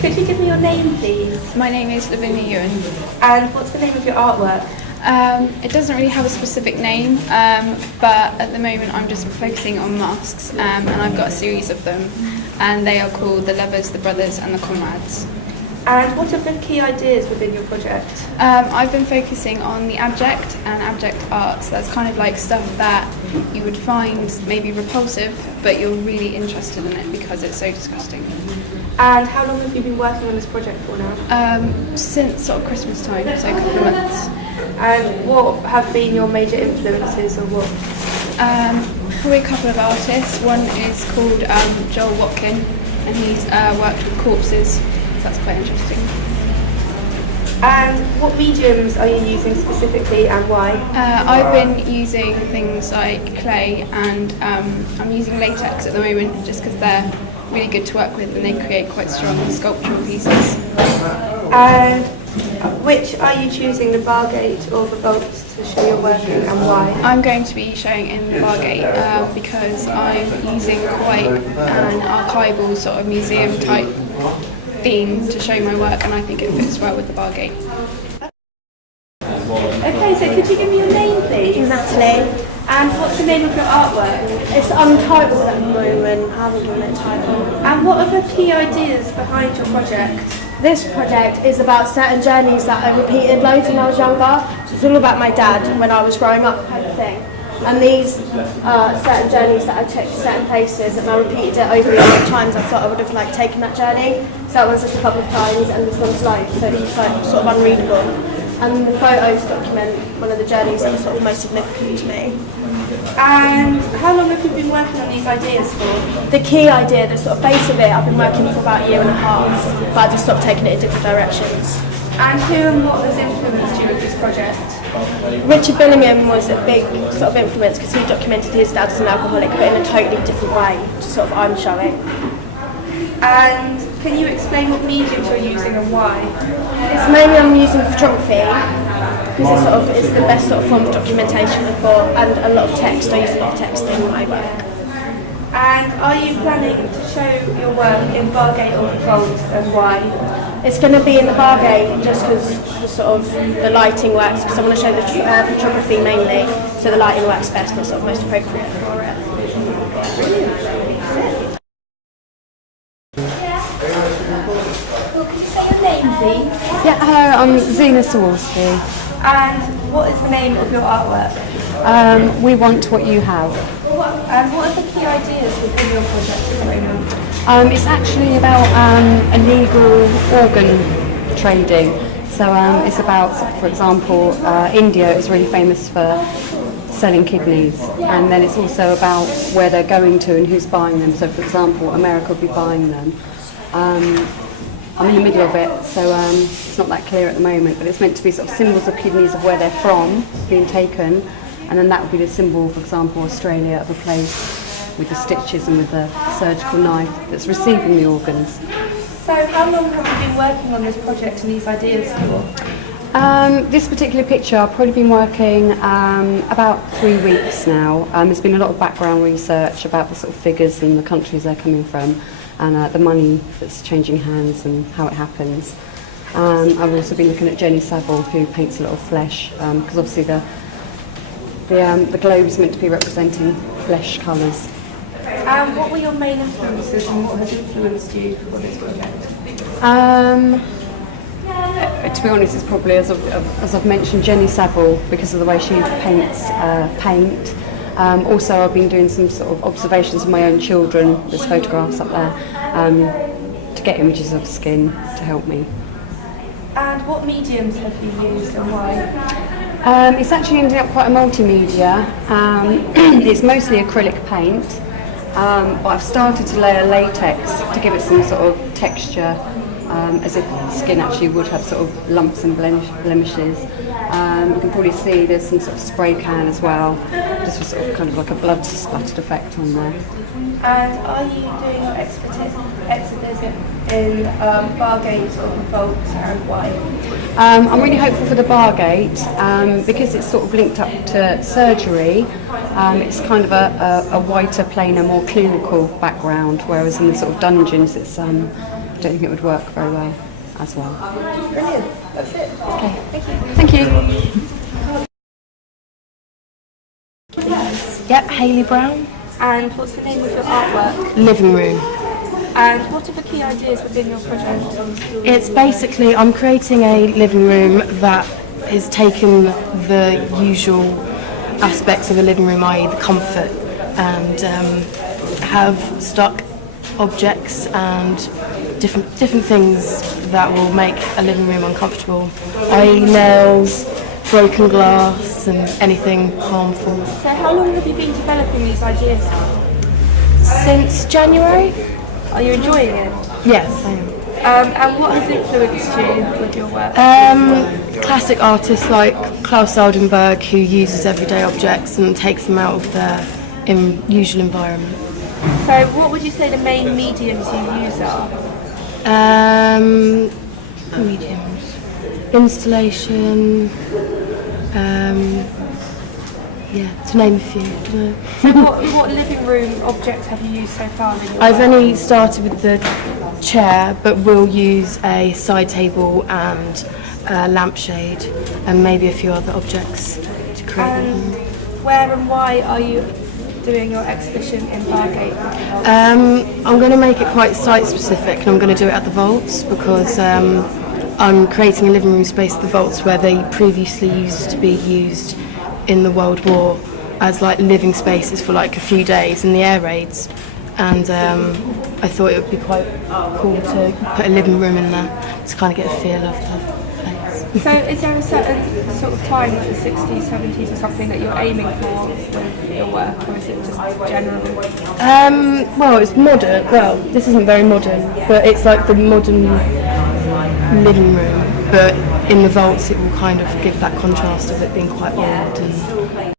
Could you give me your name, please? My name is Lavinia Ewan. And what's the name of your artwork? It doesn't really have a specific name, but at the moment I'm just focusing on masks, and I've got a series of them, and they are called The Lovers, The Brothers and The Comrades. And what are the key ideas within your project? I've been focusing on the abject and abject art, so that's kind of like stuff that you would find maybe repulsive, but you're really interested in it because it's so disgusting. And how long have you been working on this project for now? Since sort of Christmas time, so a couple of months. And what have been your major influences or what? Probably a couple of artists. One is called Joel Watkin, and he's worked with corpses, so that's quite interesting. And what mediums are you using specifically and why? I've been using things like clay and I'm using latex at the moment just because they're really good to work with and they create quite strong sculptural pieces. And which are you choosing, the Bargate or the Vaults, to show your work in and why? I'm going to be showing in the Bargate because I'm using quite an archival sort of museum type theme to show my work and I think it fits well with the Bargate. Okay, so could you give me your name please? Natalie. And what's the name of your artwork? It's untitled at the moment, I haven't given it a title. And what are the key ideas behind your project? This project is about certain journeys that I repeated loads when I was younger. So it's all about my dad when I was growing up kind of thing. And these certain journeys that I took to certain places and I repeated it over the other times I thought I would have taken that journey. So that one's just a couple of times and this one's so it's sort of unreadable. And the photos document one of the journeys that are sort of most significant to me. And how long have you been working on these ideas for? The key idea, the sort of base of it, I've been working for about a year and a half, but I just sort of taken it in different directions. And who and what has influenced you with this project? Richard Billingham was a big sort of influence because he documented his dad as an alcoholic, but in a totally different way to sort of I'm showing. And can you explain what mediums you're using and why? It's mainly I'm using photography because it's the best sort of form of documentation for, and a lot of text. I use a lot of text in my work. And are you planning to show your work in Bargate or the Vault and why? It's going to be in the Bargate just because the lighting works, because I want to show the photography mainly, so the lighting works best and it's sort of most appropriate for it. Could you say your name please? Yeah, hello, I'm Zena Sawarsky. And what is the name of your artwork? We want what you have. And what are the key ideas within your project at the moment? It's actually about illegal organ trading. So it's about, for example, India is really famous for selling kidneys, and then it's also about where they're going to and who's buying them. So, for example, America will be buying them. I'm in the middle of it, so it's not that clear at the moment, but it's meant to be sort of symbols of kidneys of where they're from, being taken, and then that would be the symbol, for example, Australia, of a place with the stitches and with the surgical knife that's receiving the organs. So how long have you been working on this project and these ideas for? This particular picture I've probably been working about 3 weeks now. There's been a lot of background research about the sort of figures and the countries they're coming from, and the money that's changing hands and how it happens. I've also been looking at Jenny Saville, who paints a lot of flesh, because obviously the globe is meant to be representing flesh colours. What were your main influences and what has influenced you for this project? To be honest, it's probably, as I've mentioned, Jenny Saville, because of the way she paints paint. Also, I've been doing some sort of observations of my own children. There's photographs up there to get images of skin to help me. And what mediums have you used and why? It's actually ended up quite a multimedia. It's mostly acrylic paint, but I've started to layer latex to give it some sort of texture, as if skin actually would have sort of lumps and blemishes. You can probably see there's some sort of spray can as well, just for sort of kind of like a blood splattered effect on there. And are you doing your exhibition in Bargate or the Vault and why? I'm really hopeful for the Bargate because it's sort of linked up to surgery. It's kind of a whiter, plainer, more clinical background, whereas in the sort of dungeons it's don't think it would work very well as well. Brilliant. That's it. Okay, thank you. Yep, Hayley Brown. And what's the name of your artwork? Living room. And what are the key ideas within your project? It's basically, I'm creating a living room that is taking the usual aspects of a living room, i.e. the comfort, and have stuck objects and different things that will make a living room uncomfortable, i.e. nails, broken glass and anything harmful. So how long have you been developing these ideas for? Since January? Are you enjoying it? Yes, I am. And what has influenced you with your work? Classic artists like Klaus Oldenburg, who uses everyday objects and takes them out of their usual environment. So what would you say the main mediums you use are? Mediums. Installation, to name a few. I don't know. So what living room objects have you used so far in your I've work? only started with the chair, but will use a side table and a lampshade and maybe a few other objects to create And them. where and why are you doing your exhibition in Bargate? I'm going to make it quite site specific, and I'm going to do it at the vaults because I'm creating a living room space at the vaults where they previously used to be used in the World War as like living spaces for like a few days in the air raids, and I thought it would be quite cool to put a living room in there to kind of get a feel of the place. So is there a certain sort of time, like the 60s, 70s or something that you're aiming for with your work, or is it just general? Well, it's modern. Well, this isn't very modern, but it's like the modern living room. But in the vaults, it will kind of give that contrast of it being quite old and